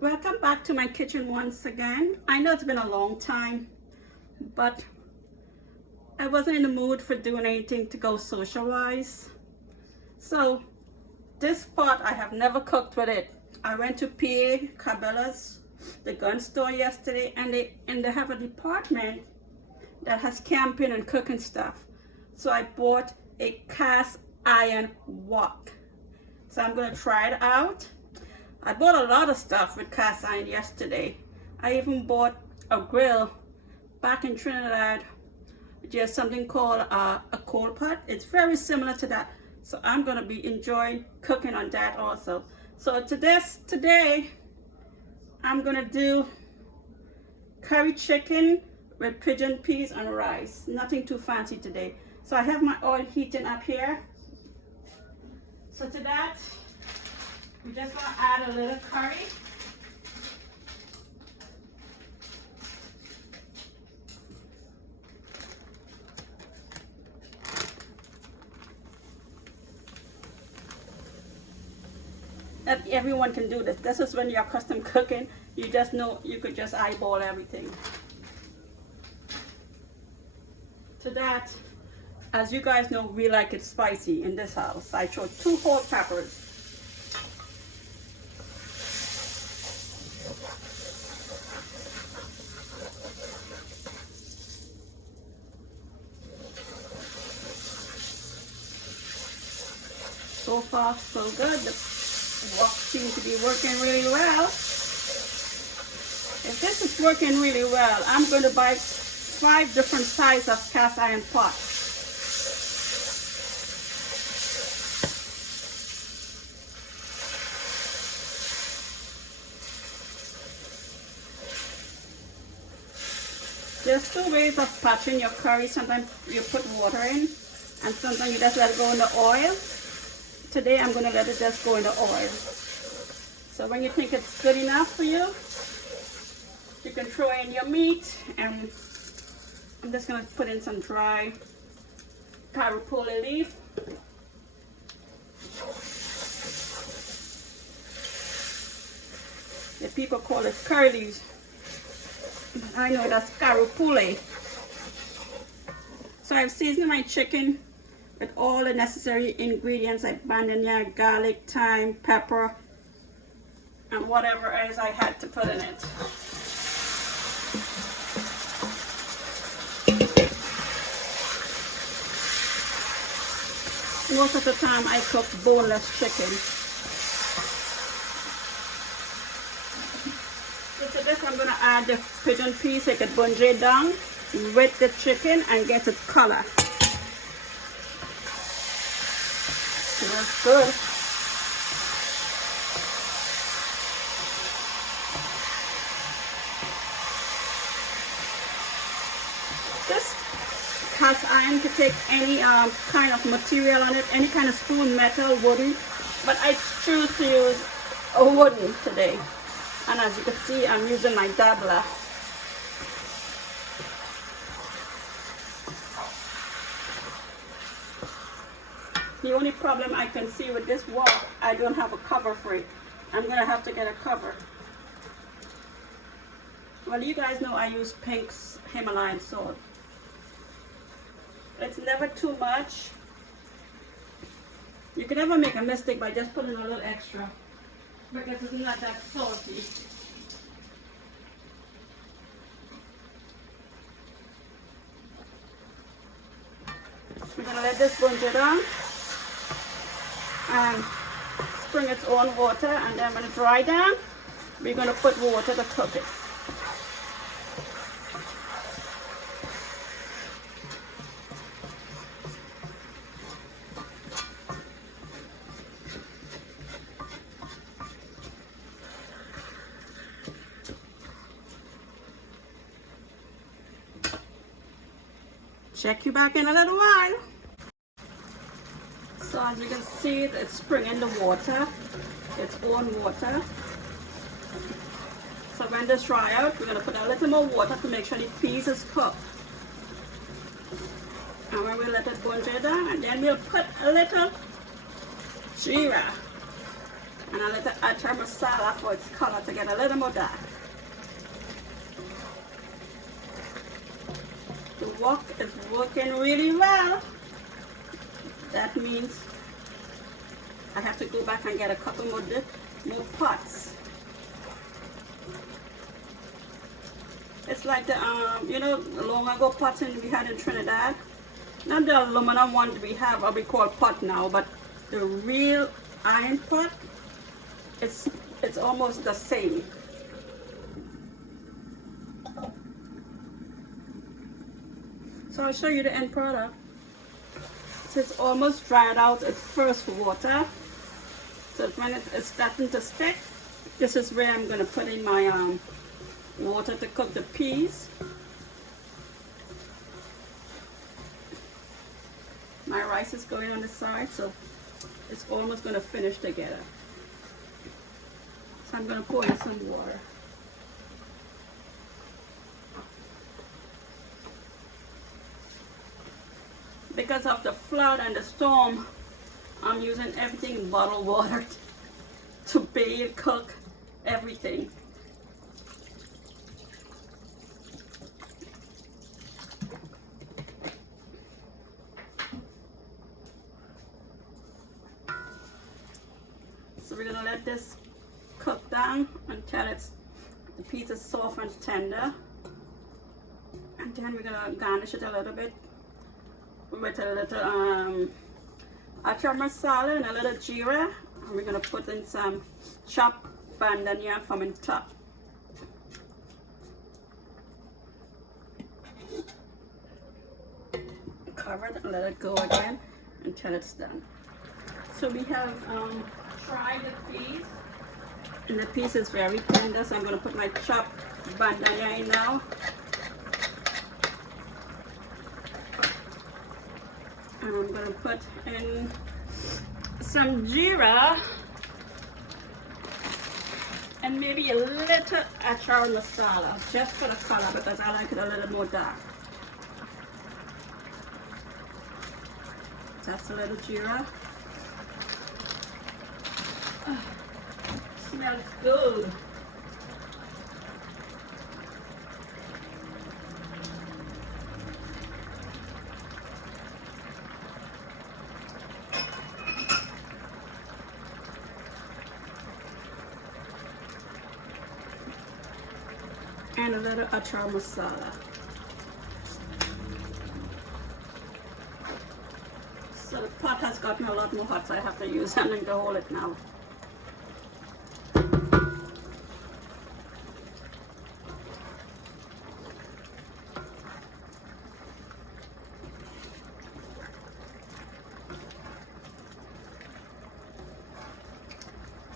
Welcome back to my kitchen once again. I know it's been a long time, but I wasn't in the mood for doing anything to go social-wise. So this pot, I have never cooked with it. I went to PA Cabela's, the gun store yesterday, and they have a department that has camping and cooking stuff. So I bought a cast iron wok. So I'm gonna try it out. I bought a lot of stuff with cast iron yesterday. I even bought a grill back in Trinidad. There's something called a coal pot. It's very similar to that. So I'm gonna be enjoying cooking on that also. So today I'm gonna do curry chicken with pigeon peas and rice. Nothing too fancy today. So I have my oil heating up here. So to that, we're just gonna add a little curry. Not everyone can do this. This is when you're custom cooking. You just know you could just eyeball everything. To that, as you guys know, we like it spicy in this house. I chose 2 whole peppers. So far, so good. The wok seems to be working really well. If this is working really well, I'm going to buy 5 different sizes of cast iron pots. There's 2 ways of patching your curry. Sometimes you put water in, and sometimes you just let it go in the oil. Today I'm going to let it just go in the oil. So when you think it's good enough for you, you can throw in your meat, and I'm just going to put in some dry carapoli leaf. The people call it curry leaves. I know that's carapoli. So I've seasoned my chicken with all the necessary ingredients like banana, garlic, thyme, pepper, and whatever else I had to put in it. Most of the time I cook boneless chicken. So to this I'm going to add the pigeon peas, take it bungee down with the chicken and get it color. That's good. This cast iron could take any kind of material on it, any kind of spoon, metal, wooden, but I choose to use a wooden today. And as you can see, I'm using my dabbler. The only problem I can see with this wok, I don't have a cover for it. I'm going to have to get a cover. Well, you guys know I use Pink's Himalayan salt. It's never too much. You can never make a mistake by just putting a little extra, because it's not that salty. We're going to let this bungee down and spring its own water, and then when it dry down, we're going to put water to cook it. Check you back in a little while. So as you can see, it's springing the water, its own water. So when this dry out, we're going to put a little more water to make sure the peas is cooked. And when we let it bungee down, and then we'll put a little jeera. And a little atar masala for its color to get a little more dark. The wok is working really well. That means I have to go back and get a couple more pots. It's like the you know, long ago pots we had in Trinidad. Not the aluminum ones we have, or we call pot now, but the real iron pot, it's almost the same. So I'll show you the end product. So it's almost dried out its first water. So when it's starting to stick, this is where I'm going to put in my water to cook the peas. My rice is going on the side, so it's almost going to finish together. So I'm going to pour in some water. Because of the flood and the storm, I'm using everything bottled water to bathe, cook, everything. So we're gonna let this cook down until the piece is soft and tender. And then we're gonna garnish it a little bit with a little atar masala and a little jeera. And we're gonna put in some chopped bandania from on top. Cover it and let it go again until it's done. So we have fried the peas, and the piece is very tender, so I'm going to put my chopped bandania in now. And I'm going to put in some jeera and maybe a little atar masala, just for the color, because I like it a little more dark. That's a little jeera. Smells good. And a little atar masala. So the pot has gotten a lot more hot, so I have to use something to hold it now.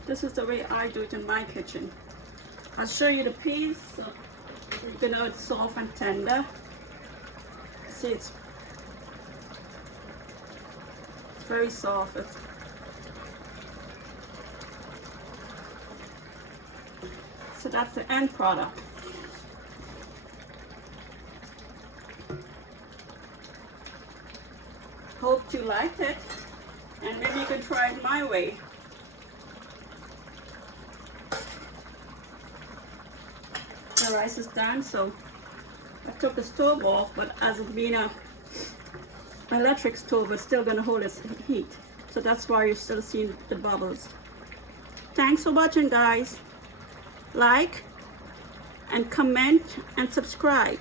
This is the way I do it in my kitchen. I'll show you the peas so you can know it's soft and tender. See, it's very soft. So that's the end product. Hope you liked it, and maybe you can try it my way. The rice is done, so I took the stove off, but as it being an electric stove, it's still going to hold its heat. So that's why you're still seeing the bubbles. Thanks for watching, guys. Like and comment and subscribe.